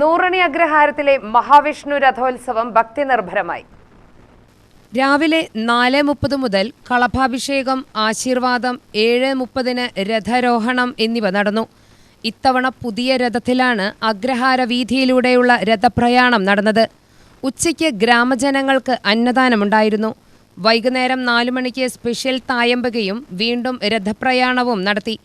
നൂറണി അഗ്രഹാരത്തിലെ മഹാവിഷ്ണു രഥോത്സവം ഭക്തിനിർഭരമായി. രാവിലെ 4:30 മുതൽ കളഭാഭിഷേകം, ആശീർവാദം, 7:30 രഥരോഹണം എന്നിവ നടന്നു. ഇത്തവണ പുതിയ രഥത്തിലാണ് അഗ്രഹാര വീഥിയിലൂടെയുള്ള രഥപ്രയാണം നടന്നത്. ഉച്ചയ്ക്ക് ഗ്രാമജനങ്ങൾക്ക് അന്നദാനമുണ്ടായിരുന്നു. വൈകുന്നേരം 4 മണിക്ക് സ്പെഷ്യൽ തായമ്പകയും വീണ്ടും രഥപ്രയാണവും നടത്തി.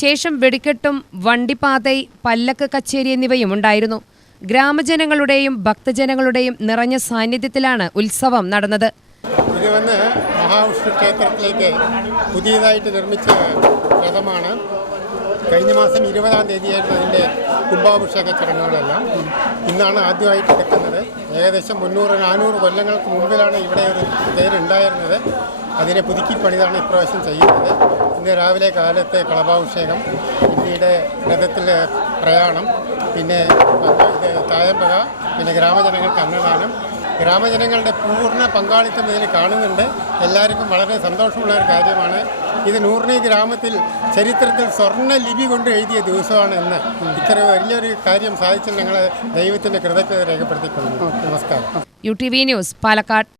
ശേഷം വെടിക്കെട്ടും, വണ്ടിപ്പാതൈ, പല്ലക്ക് കച്ചേരി എന്നിവയും ഉണ്ടായിരുന്നു. ഗ്രാമജനങ്ങളുടെയും ഭക്തജനങ്ങളുടെയും നിറഞ്ഞ സാന്നിധ്യത്തിലാണ് ഉത്സവം നടന്നത്. ഇത് വന്ന് മഹാവിഷ്ണു ക്ഷേത്രത്തിലേക്ക് പുതിയതായിട്ട് നിർമ്മിച്ച രഥമാണ്. കഴിഞ്ഞ മാസം 20-ാം തീയതിയായിരുന്നു അതിൻ്റെ കുംഭാഭിഷേക ചടങ്ങുകളെല്ലാം. ഇന്നാണ് ആദ്യമായിട്ട് എടുക്കുന്നത്. ഏകദേശം 300-400 കൊല്ലങ്ങൾക്ക് മുമ്പിലാണ് ഇവിടെ ഒരു തേരുണ്ടായിരുന്നത്. അതിനെ പുതുക്കി പണിതാണ് ഇപ്രാവശ്യം ചെയ്യുന്നത്. ഇന്ന് രാവിലെ കാലത്തെ കളഭാഭിഷേകം, പിന്നീട് രഥത്തിൽ പ്രയാണം, പിന്നെ തായമ്പക, പിന്നെ ഗ്രാമജനങ്ങൾക്ക് അന്നദാനം. ഗ്രാമജനങ്ങളുടെ പൂർണ്ണ പങ്കാളിത്തം ഇതിൽ കാണുന്നുണ്ട്. എല്ലാവർക്കും വളരെ സന്തോഷമുള്ള ഒരു കാര്യമാണ്. ഇത് നൂറണി ഗ്രാമത്തിൽ ചരിത്രത്തിൽ സ്വർണ്ണ ലിപി കൊണ്ട് എഴുതിയ ദിവസമാണ് ഇന്ന്. ഇത്ര വലിയൊരു കാര്യം സാധിച്ചാൽ ഞങ്ങൾ ദൈവത്തിൻ്റെ കൃതജ്ഞത രേഖപ്പെടുത്തിക്കൊള്ളുന്നു. നമസ്കാരം. UTV news, Palakkad.